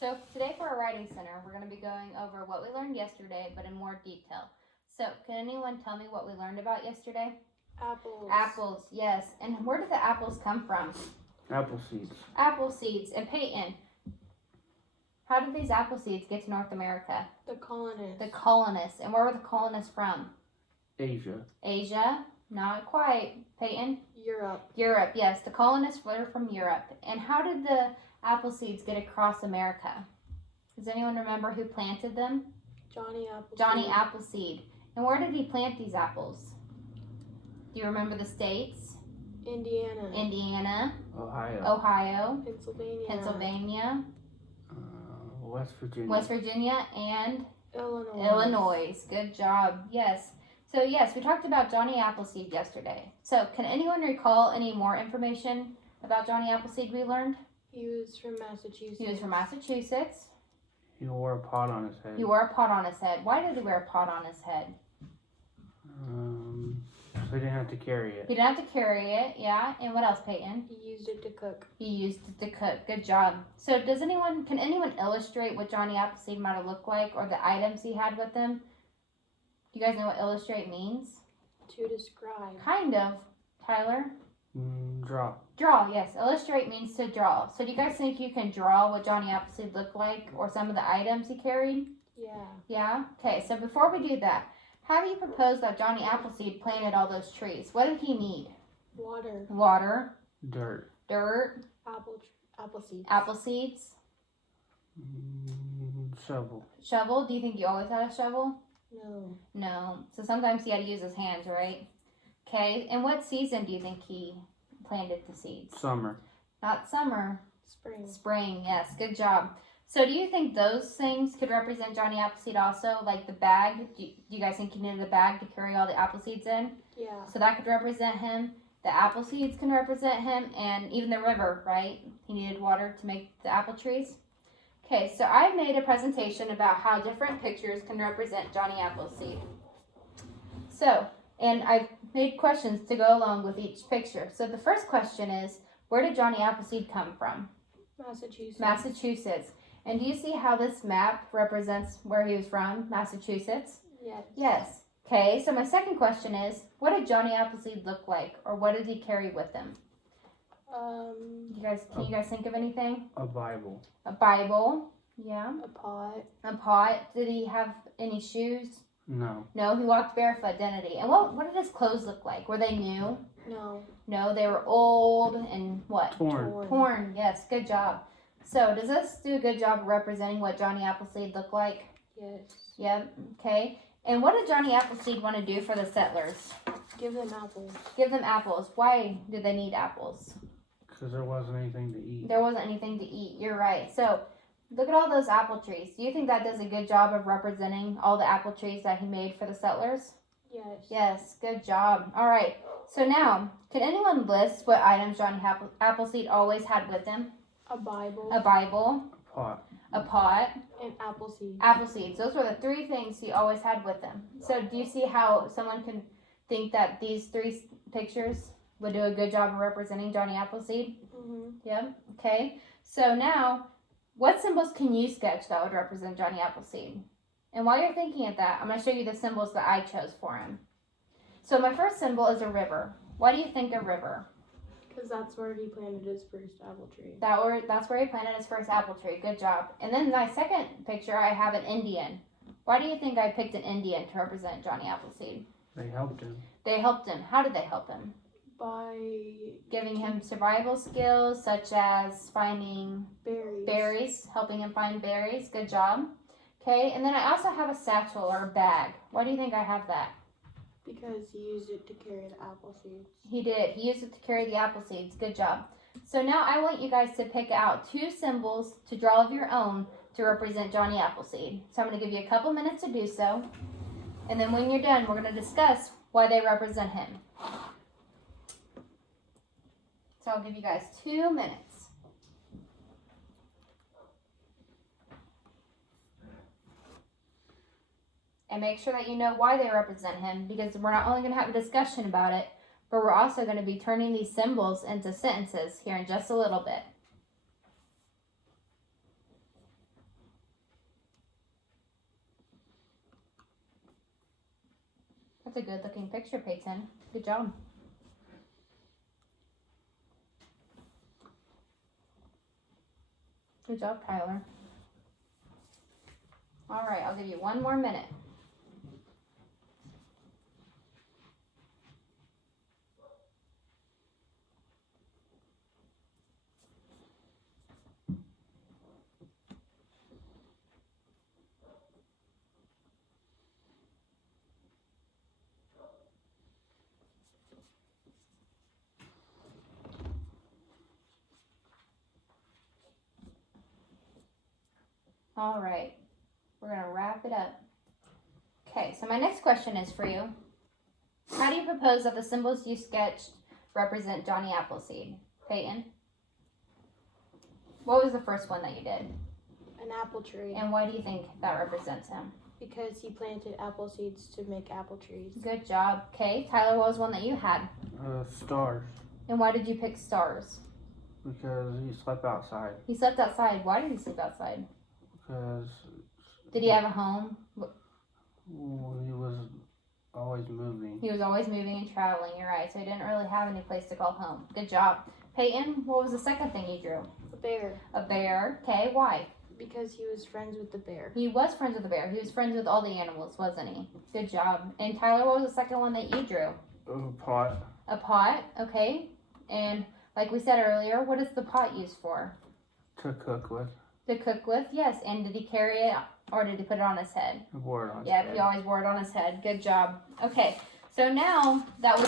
So today for our writing center, we're going to be going over what we learned yesterday, but in more detail. So can anyone tell me what we learned about yesterday? Apples. Apples, yes. And where did the apples come from? Apple seeds. Apple seeds. And Peyton, how did these apple seeds get to North America? The colonists. The colonists. And where were the colonists from? Asia. Asia? Not quite. Peyton? Europe. Europe, yes. The colonists were from Europe. And how did the apple seeds get across America? Does anyone remember who planted them? Johnny Appleseed. Johnny Appleseed. And where did he plant these apples? Do you remember the states? Indiana. Indiana, Ohio. Ohio, Pennsylvania. Pennsylvania, West Virginia. West Virginia, and Illinois. Illinois. Good job. Yes. So yes, we talked about Johnny Appleseed yesterday. So can anyone recall any more information about Johnny Appleseed we learned? He was from Massachusetts. He was from Massachusetts. He wore a pot on his head. He wore a pot on his head. Why did he wear a pot on his head? So he didn't have to carry it. He didn't have to carry it, yeah. And what else, Peyton? He used it to cook. He used it to cook. Good job. So can anyone illustrate what Johnny Appleseed might have looked like or the items he had with him? Do you guys know what illustrate means? To describe. Kind of. Tyler? Draw. Draw, yes. Illustrate means to draw. So do you guys think you can draw what Johnny Appleseed looked like or some of the items he carried? Yeah. Yeah? Okay, so before we do that, how do you propose that Johnny Appleseed planted all those trees? What did he need? Water. Water, Dirt. dirt, Apple seeds. apple seeds, Shovel. shovel. Do you think he always had a shovel? No. No. So sometimes he had to use his hands, right? Okay. And what season do you think he planted the seeds? Summer. Not summer. Spring. Spring. Yes. Good job. So do you think those things could represent Johnny Appleseed also? Like the bag? Do you guys think he needed a bag to carry all the apple seeds in? Yeah. So that could represent him. The apple seeds can represent him. And even the river, right? He needed water to make the apple trees. Okay, so I made a presentation about how different pictures can represent Johnny Appleseed. So, and I've made questions to go along with each picture. So the first question is, where did Johnny Appleseed come from? Massachusetts. Massachusetts. And do you see how this map represents where he was from, Massachusetts? Yes. Yes. Okay, so my second question is, what did Johnny Appleseed look like, or what did he carry with him? Can you guys think of anything? A Bible. A Bible. Yeah. A pot. A pot. Did he have any shoes? No. No, he walked barefoot, didn't he? And what did his clothes look like? Were they new? No. No, they were old and what? Torn. Torn. Yes, good job. So does this do a good job of representing what Johnny Appleseed looked like? Yes. Yep. Okay. And what did Johnny Appleseed want to do for the settlers? Give them apples. Give them apples. Why did they need apples? Because there wasn't anything to eat. There wasn't anything to eat. You're right. So look at all those apple trees. Do you think that does a good job of representing all the apple trees that he made for the settlers? Yes. Yes, good job. All right. So now, can anyone list what items Johnny Appleseed always had with him? A Bible. A Bible, A pot. a pot, And apple seeds. apple seeds. Those were the three things he always had with him. So do you see how someone can think that these three pictures would do a good job of representing Johnny Appleseed? Mm-hmm. Yep. Okay. So now, what symbols can you sketch that would represent Johnny Appleseed? And while you're thinking of that, I'm going to show you the symbols that I chose for him. So my first symbol is a river. Why do you think a river? Because that's where he planted his first apple tree. That's where he planted his first apple tree. Good job. And then my second picture, I have an Indian. Why do you think I picked an Indian to represent Johnny Appleseed? They helped him. They helped him. How did they help him? By Giving him survival skills such as finding berries. helping him find berries. Good job. Okay, and then I also have a satchel or a bag. Why do you think I have that? Because he used it to carry the apple seeds. He did. He used it to carry the apple seeds. Good job. So now I want you guys to pick out two symbols to draw of your own to represent Johnny Appleseed. So I'm going to give you a couple minutes to do so. And then when you're done, we're going to discuss why they represent him. So I'll give you guys 2 minutes. And make sure that you know why they represent him, because we're not only going to have a discussion about it, but we're also going to be turning these symbols into sentences here in just a little bit. a good looking picture, Peyton. Good job. Good job, Tyler. All right, I'll give you 1 more minute. All right, we're gonna wrap it up. Okay, so my next question is for you. How do you propose that the symbols you sketched represent Johnny Appleseed? Peyton? What was the first one that you did? An apple tree. And why do you think that represents him? Because he planted apple seeds to make apple trees. Good job. Okay, Tyler, what was one that you had? Stars. And why did you pick stars? Because he slept outside. He slept outside. Why did he sleep outside? Because Did he have a home? he was always moving. He was always moving and traveling, you're right. So he didn't really have any place to call home. Good job. Peyton, what was the second thing you drew? A bear. A bear. Okay, why? Because he was friends with the bear. He was friends with the bear. He was friends with all the animals, wasn't he? Good job. And Tyler, what was the second one that you drew? A pot. A pot, okay. And like we said earlier, what is the pot used for? To cook with. To cook with, yes. And did he carry it or did he put it on his head? A board on. Yeah, he always wore it on his head. Good job. Okay, so now that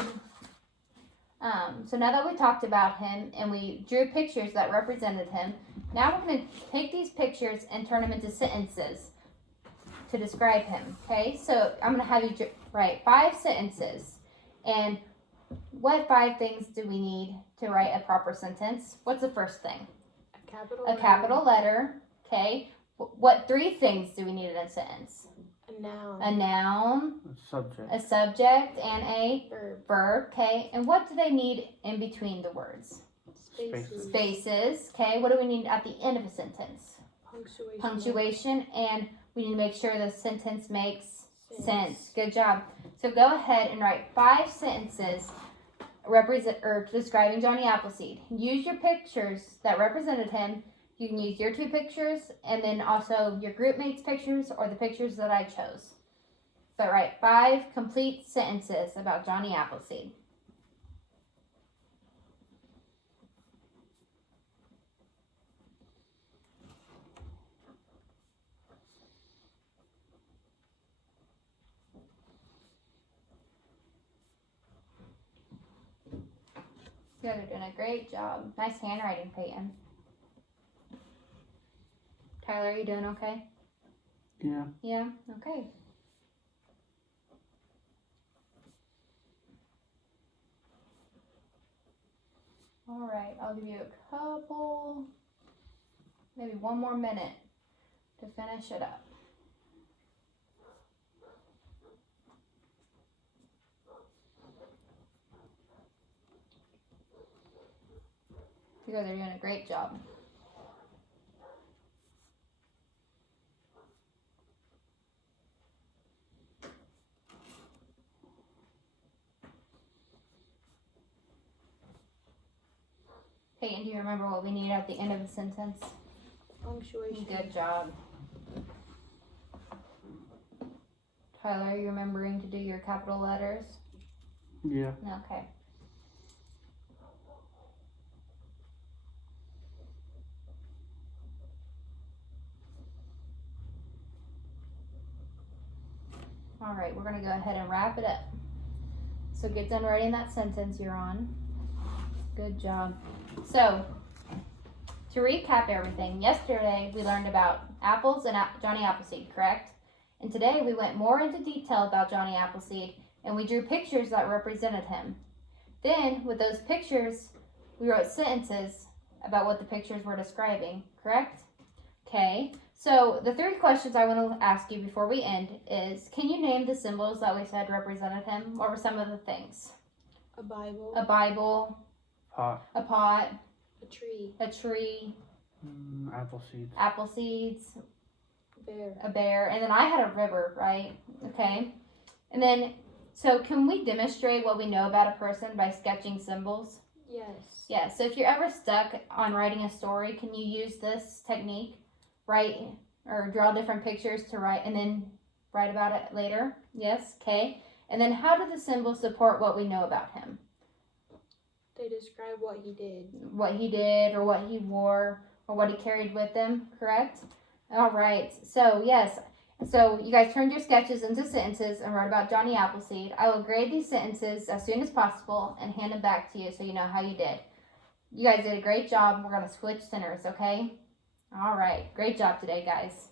we talked about him and we drew pictures that represented him, now we're going to take these pictures and turn them into sentences to describe him. Okay, so I'm going to have you write 5 sentences. And what 5 things do we need to write a proper sentence? What's the first thing? A capital A capital letter. Okay. What 3 things do we need in a sentence? A noun. A noun, A subject. a subject, and a Verb. verb. Okay. And what do they need in between the words? Spaces. Spaces. Okay. What do we need at the end of a sentence? Punctuation. Punctuation. And we need to make sure the sentence makes sense. Good job. So go ahead and write 5 sentences describing Johnny Appleseed. Use your pictures that represented him. You can use your 2 pictures and then also your group mates' pictures or the pictures that I chose. But write 5 complete sentences about Johnny Appleseed. You guys are doing a great job. Nice handwriting, Peyton. Tyler, are you doing okay? Yeah. Yeah? Okay. Alright, I'll give you a couple, maybe 1 more minute to finish it up. You guys are doing a great job. Peyton, do you remember what we need at the end of a sentence? Punctuation. Good job. Tyler, are you remembering to do your capital letters? Yeah. Okay. All right, we're going to go ahead and wrap it up. So get done writing that sentence you're on. Good job. So, to recap everything, yesterday we learned about apples and Johnny Appleseed, correct? And today we went more into detail about Johnny Appleseed and we drew pictures that represented him. Then, with those pictures, we wrote sentences about what the pictures were describing, correct? Okay, so the 3 questions I want to ask you before we end is, can you name the symbols that we said represented him? What were some of the things? A Bible. A Bible, Pot. a pot, A tree. a tree, Apple seeds. apple seeds, Bear. a bear, and then I had a river, right? Okay. And then, So can we demonstrate what we know about a person by sketching symbols? Yes. Yeah, so if you're ever stuck on writing a story, can you use this technique? Write or draw different pictures to write and then write about it later? Yes, okay. And then how do the symbols support what we know about him? They describe what he did. What he did or what he wore or what he carried with him, correct? All right, so yes. So you guys turned your sketches into sentences and wrote about Johnny Appleseed. I will grade these sentences as soon as possible and hand them back to you so you know how you did. You guys did a great job. We're going to switch centers, okay? All right. Great job today, guys.